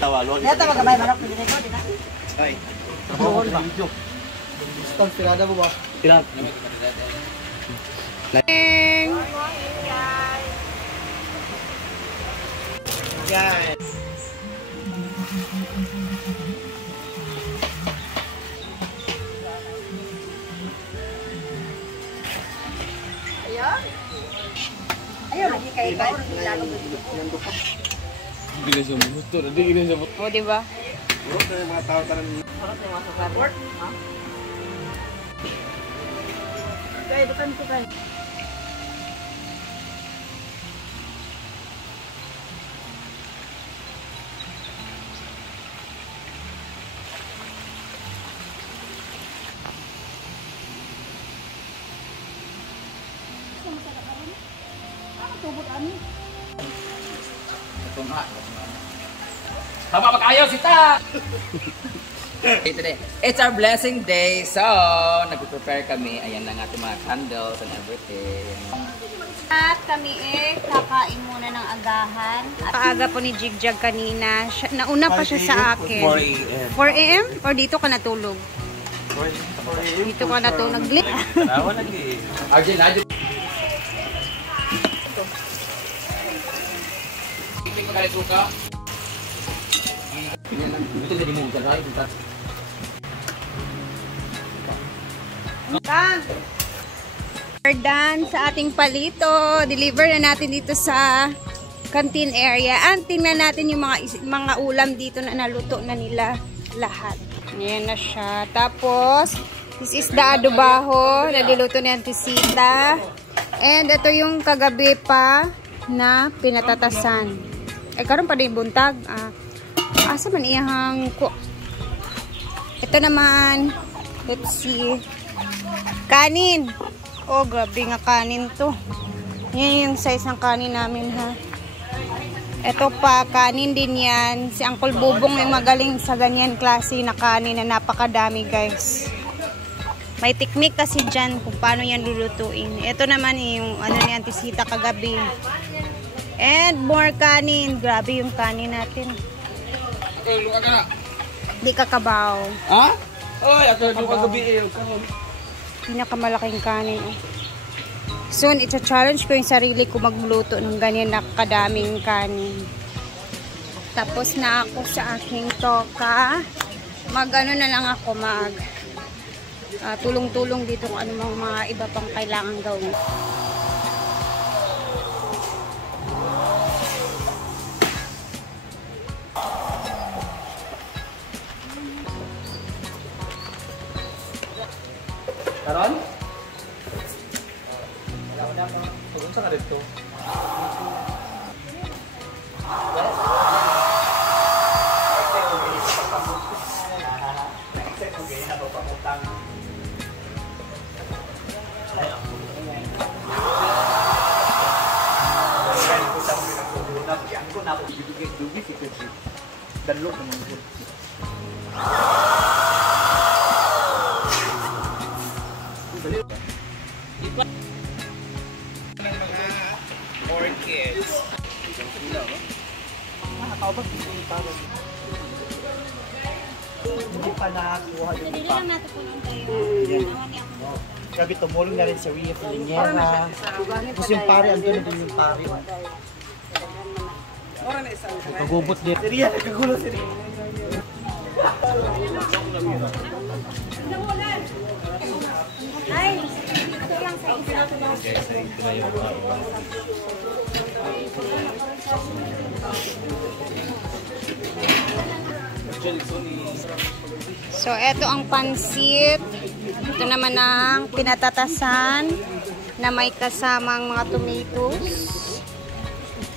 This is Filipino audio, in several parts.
Tawalo. Kaya tawag ka ba yung manok? Pili ko, di na? Ay. Doon ba? Stop, tirada mo ba? Tirada. Guys. Ayun. Ayun, lagi kayo ba? Lalo mo dito. Hindi na siya motor. Hindi na siya motor. O, diba? Bro, yung mga tao tarang Sarap yung mga support. Ha? Kaya, dukan ko kayo. Tama ba kayo, Sita? Today, it's our blessing day. So, nag-prepare kami. Ayan lang ating mga candles and everything. At kami kakain muna ng agahan. Paaga po ni Jigjag kanina. Nauna pa siya sa akin. 4 a.m. 4 a.m. Or dito ka natulog? 4 a.m. Dito ka natulog. Tarawa lagi. Arjun, Arjun. Tingnan mo kaya suka. Ito na di mo usahay. Kang! We're done sa ating palito. Deliver na natin dito sa canteen area. And tingnan natin yung mga ulam dito na naluto na nila lahat. Ayan na siya. Tapos, this is the adobaho na niluto ni Auntie Sita. And ito yung kagabi pa na pinatatasan. Karon pa din buntag. Asa man iyang ito naman, let's see, kanin. Oh, grabe nga kanin to. Yan yung size ng kanin namin, ha. Ito pa, kanin din yan. Si Uncle Bubong ay magaling sa ganyan klase na kanin na napakadami, guys. May technique kasi dyan kung paano yan lulutuin. Ito naman yung ano ni Auntie Sita kagabi. And more kanin. Grabe yung kanin natin. Luka ka na. Di kakabaw. Ha? Oy, ato luka gabi eh. Pinakamalaking kanin. Soon, ita-challenge ko yung sarili ko magluto ng ganyan na kadaming kanin. Tapos na ako sa aking toka. Mag-ano na lang ako, tulong-tulong dito kung ano mga iba pang kailangan gawin. Karon? Wala pa. Unsa ka dito? Orchids. Nakakabot yung parang. Hindi pa nakakuha yung Hindi lang natin po nung tayo. Gabi tumulong na rin sa Ria Pilingera. Tapos yung pare, andun din yung pare. Pagubot din. Si Ria, nagkagulo si Ria. Ay, ito lang sa isa. So, eto ang pansit. Ito naman ang pinatatasan na may kasamang mga tomatoes,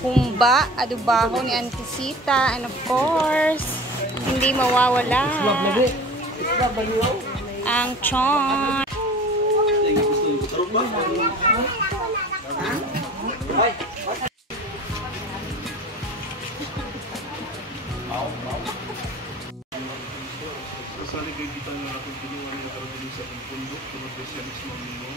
humba, adobaho ni Auntie Sita, and of course, hindi mawawala ang chon. Kasali kayo kita nga akong pinuwan nga karabili sa pundok, tunod na siya mismo ang mingo.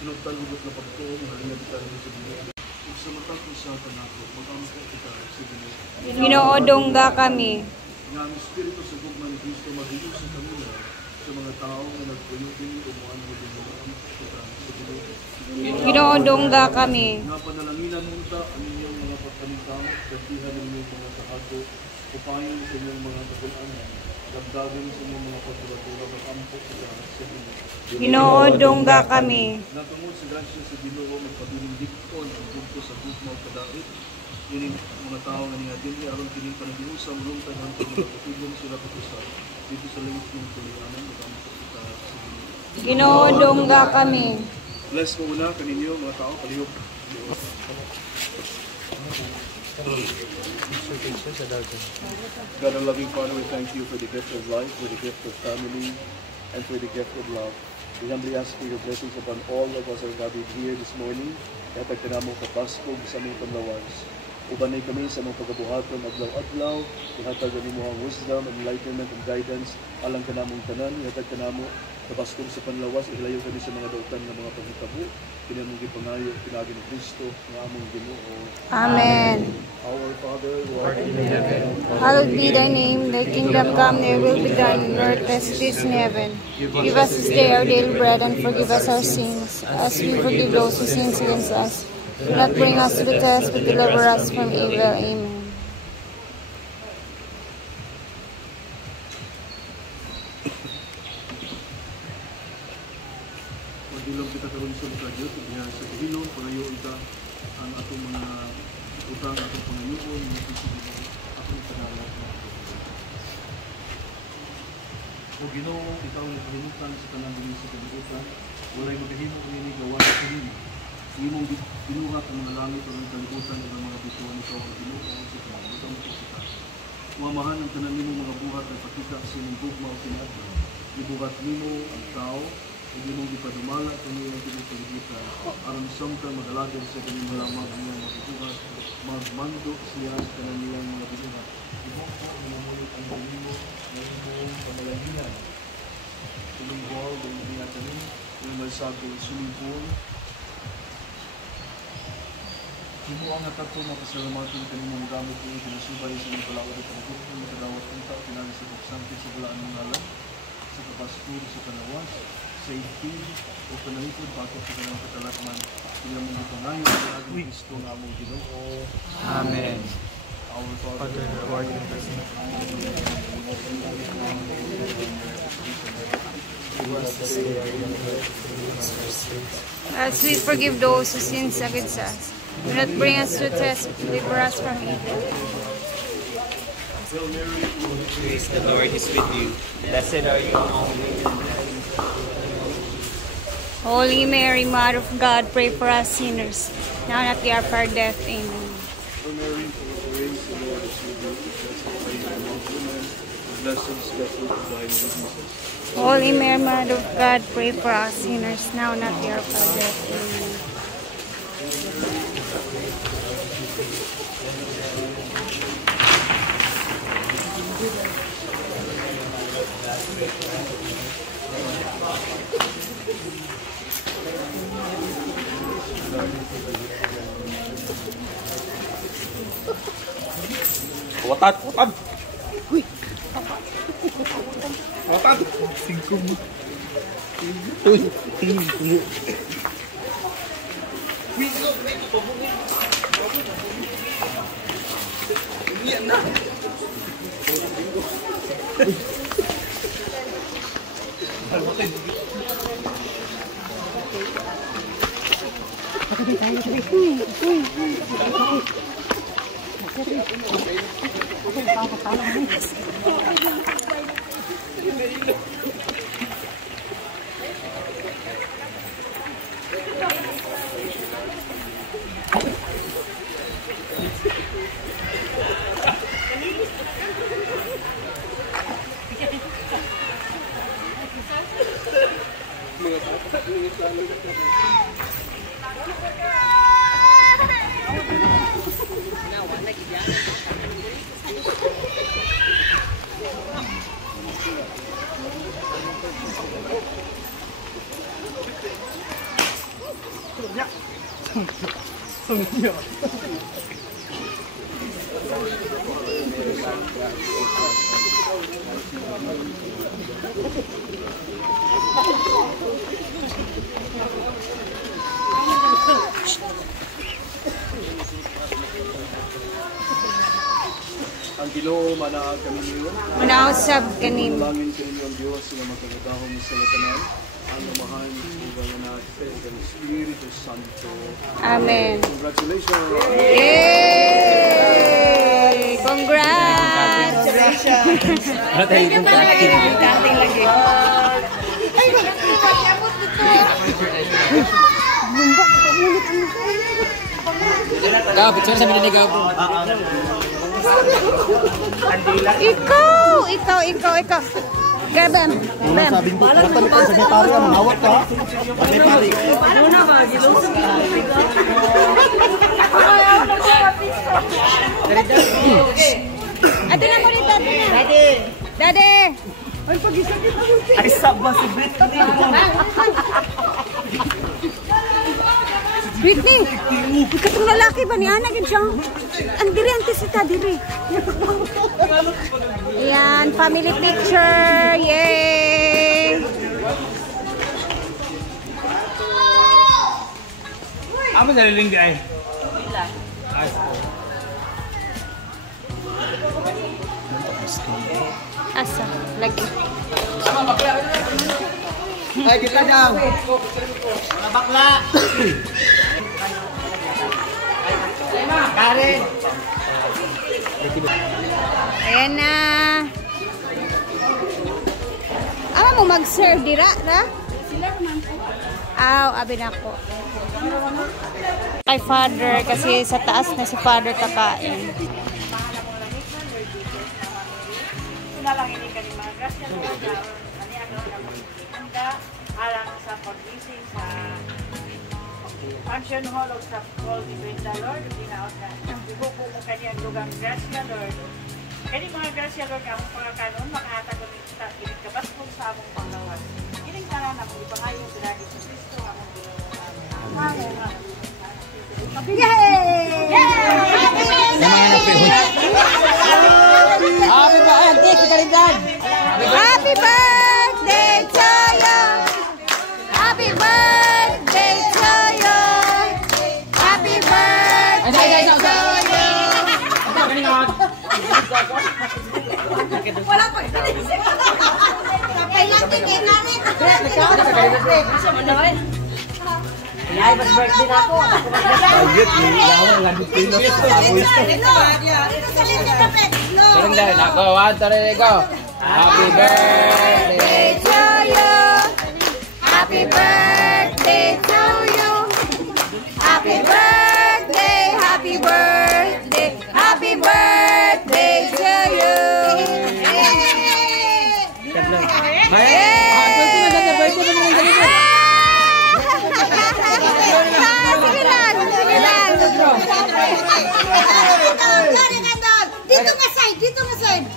Pinagtalugot na pagtuong, halina kita rin sa bilang. Kung sa matang kung sa tanako, magkama ka kita sa bilang. Ginoodongga kami. Nga ang Espiritu sa gugma ni Kristo magiging sa kanila sa mga tao na nagpuyo din o muan mo din mga sa Ginoo. Ginoodongga kami. Nga panalanginan mo ta ang inyong mga pagpaningkamot, sabihan ninyo mga sakato, upayin sa inyong mga kagulaan, dagdagan sa inyong mga pagkulatura, mag-ampo sa lahat sa inyo. Ginoodongga kami. Natungod sa gransya sa Ginoo, magpabiling dikton ang bugto sa gugma o kadait. Yun mga tao nga niya din, aron kining panagiusang lungtad ang pagkakatulong sila pagkusal dito sa langit ng tulianan, mag-ampo kita sa Ginoo. Ginoodongga kami. Bless mo una kaninyo mga tao, palihog. God, our loving Father, we thank you for the gift of life, for the gift of family, and for the gift of love. We humbly ask for your blessings upon all of us who are gathered here this morning. Yatag ka namong kapaskog sa among panlawas. Ubanay kami sa mga pagabuhaton adlaw-adlaw. Ihatag ni mo ang wisdom, enlightenment, and guidance. Alang ka namong tanan, ihatag ka namo kapaskog sa panlawas. Ilayo kami sa mga dautan ng mga paghitabo. Kinamong gipangayo, pinagi ni Kristo, ng among Ginoo. Amen. Our Father, who art in heaven, Hallowed be thy name, thy kingdom come, thy will be done on earth as it is in heaven. Give us this day our daily bread, and forgive us our sins, as we forgive those who sin against us. Do not bring us to the test, but deliver us from evil. Amen. Pagdilong kita karon sa mga Dios, diha sa Panginoon, pagayon ta ang atong mga utang, atong pangayoon, atong kadawat. O Ginoo, ikaw ang naghimutan sa tanang dili sa kalibutan, walay magahimo kini gawa sa kanimo. Imong binuhat ang mga langit o ang kalibutan ng mga bituan ikaw ang Ginoo sa kanimo. Ikaw ang kita. Mamahan ang tanan nimo mga buhat at pakita sa imong gugma o kinaadlaw. Ibuhat nimo ang tao, hindi mong ipadumala kung iyong pinagpagalitan. Aron samtang mag-alagad sa kanyang malamang ang iyong magbuhat, magmando siya sa kanyang mga binuhat. Ibok po, minamulit ang dalimo na iyong pamalagihan. Sulungbol, dalimihan kami, yung magsagol sulungbol. Ibo ang natatlo makasalamatin kanimong gamit ko yung pinasubay sa mga palawad at pagkukong makadawat punta, pinali sa buksante sa balaan ng alam, sa kapastur, sa kanawas, safety, o panalipod, bakit sa kanyang katalakman, sila mong ipangayon sa ating Kristo ng among Ginoo. Amen. Our Father, who art in heaven, As we forgive those who sin against us, do not bring us to test, but deliver us from evil. Praise the Lord is with you. Blessed are you among women. Holy Mary, Mother of God, pray for us sinners, now and at the hour of our death. Amen. Hail Mary, full of grace, the Lord is with you. Blessed are you among women, and blessed is the fruit of thy womb, Jesus. Holy Mary, Mother of God, pray for us sinners, now and at the hour of our death. Amen. Watad! Watad! Watad! Sunod niya. Ang Ginoo manaag kami niyo. Manausab kanin. Langin kaninyo ang Diyos na magkagadahom sa latanan. Ang amahan ug ang anak ug ang Espiritu Santo. Amen. Congratulations. Yay! Congrats! Thank you lagi. Gaw, picture sa bininigaw. Ikaw. Gabam. Bam. Sabing ko, katan ka sa sekretary, mawat ka. Sekretary. Ate na mo dito, ate na. Daddy. Ay, sabba si Britney. Britney, ikatong lalaki ba ni Ana gid siya? Ang diri antisita diri. Ayan, family picture. Yay! Amo sa liling ay. Asa, lagi. Ay, kita daw. Mga bakla. Karen. Ayan na. Ama mo mag-serve dira, ra? Aw, abi na ko. Kay father, kasi sa taas na si father kakain. Sinalangin ka ni mga grasya Lord, ani ano handa alang sa pag-gising sa function hall o sa call ni Brenda Lord, binaot ka. Ibuko mo kaniyang lugang grasya Lord. Kani mga grasya Lord, ang mga kanon, makahatag ko sa inikabas kong sa among panglawas. Kining tanan na mong ipangayon sila sa Kristo, among Ginoo. Yay! Happy birthday, Karindan! Happy birthday to you! Happy birthday to you! Happy birthday to you! Wala pa. Kapay lang tingin namin. Ay, mas birthday na ako. Karindan, ako, 1, 2, go! Happy birthday! To you. Happy birthday to you. Happy birthday, happy birthday, happy birthday to you. Dito nga side, dito nga side.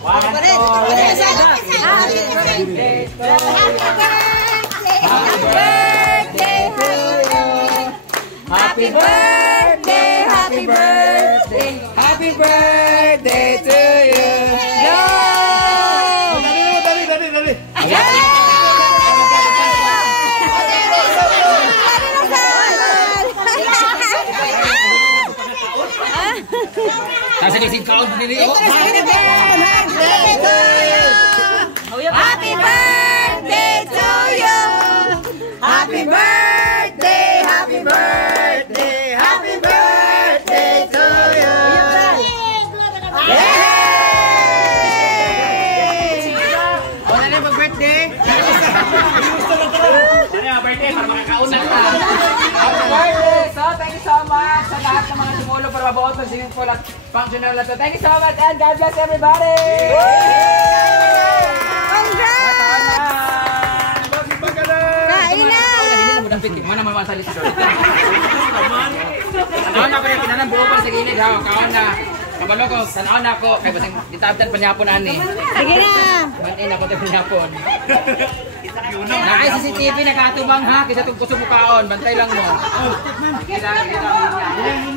Happy birthday, happy birthday, happy birthday to you. Kasi kasi count nili. Happy birthday to you. Happy birthday, happy birthday, happy birthday to you. Wala na mag-birthday. Birthday para makakauna ka. Happy birthday! So, thank you so much sa lahat ng mga sumulo para mabuot ng singing pool at functional na to. Thank you so much and God bless everybody! Congrats! Kain na! Mana mamasali si Lord. Tanaw na ko rin, kinanang buo pa sa gilid ha. Kaon na. Kabalo ko, tanaw na ako. Kaya basing ditabtan pa niyapon ani. Sige na! Banin ako tayo niyapon. Naay CCTV nakatubang ha. Kisa itong kusog mo kaon. Bantay lang mo. Kita.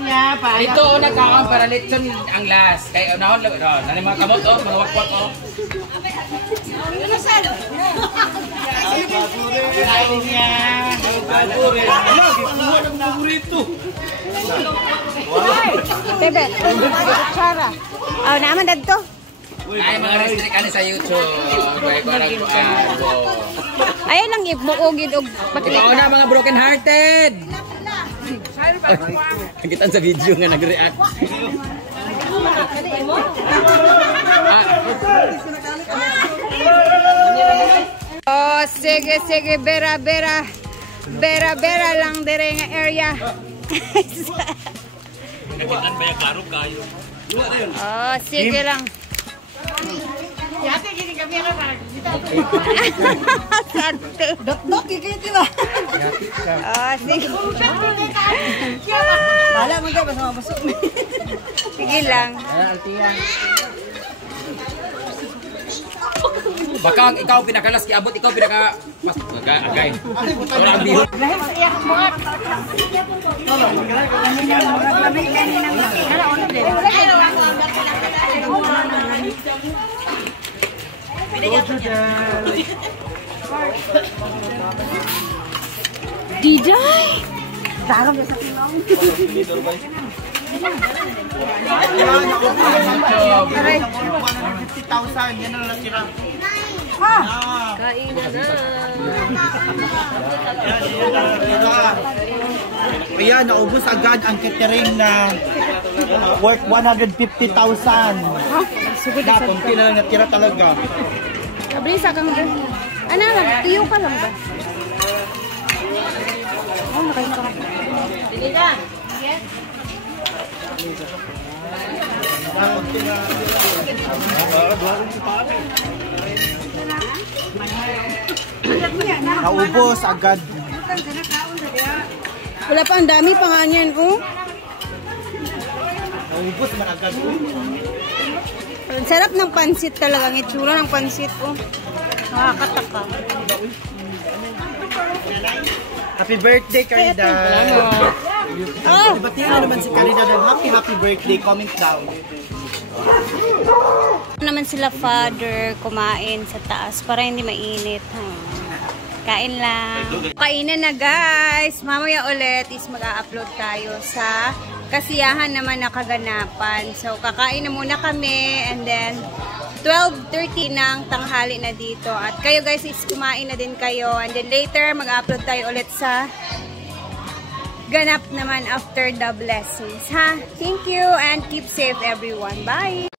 niya, pa. Ito o nagkakang para lechon ang last. Kaya unahon lang. Nani mga kamot o, mga wakwak o. Kain niya. Bebe, kutsara. Oh, naman dadto. Ay, mga restrict ano sa YouTube. Kaya ko lang Ayun lang ibuogid og Ikaw na mga broken hearted. Kita sa video nga nag-react. Oh, sige, bera lang dire nga area. Nakitaan ba yung klaro kayo? Oh, sige lang. Yate, gini kami na parang Dot, kikiti ba? Oh, sige. Bala mo ka, basta mapasok. Sige lang. Baka ikaw pinakalas, kiabot ikaw pinaka... Agay. Wala ang biho. Lahim sa iyak mo nga. Diday! Darang sa pinong. 150,000, yan ang natira. Kain na na. Ayan, naubos agad ang catering na worth 150,000. Na, konti na lang natira talaga. Kabrisa kang ba? Ano lang, tuyo ka lang ba? Oh, nakain ka. Sige ka. Yes. Naubos agad. Wala pa, ang dami pa nga niyan, oh. Naubos na agad. Ang sarap ng pansit talaga, ang itsura ng pansit, oh. Nakakataka. Happy birthday, Caridad. Oh! Batiin na naman si Caridad. Happy birthday. Comment down. Naman sila father kumain sa taas para hindi mainit. Kain lang. Kainan na guys. Mamaya ulit is mag-a-upload tayo sa kasiyahan naman na kaganapan. So kakain na muna kami and then 12:30 ng tanghali na dito. At kayo guys is kumain na din kayo and then later mag-upload tayo ulit sa ganap naman after the blessings. Ha? Thank you and keep safe everyone. Bye!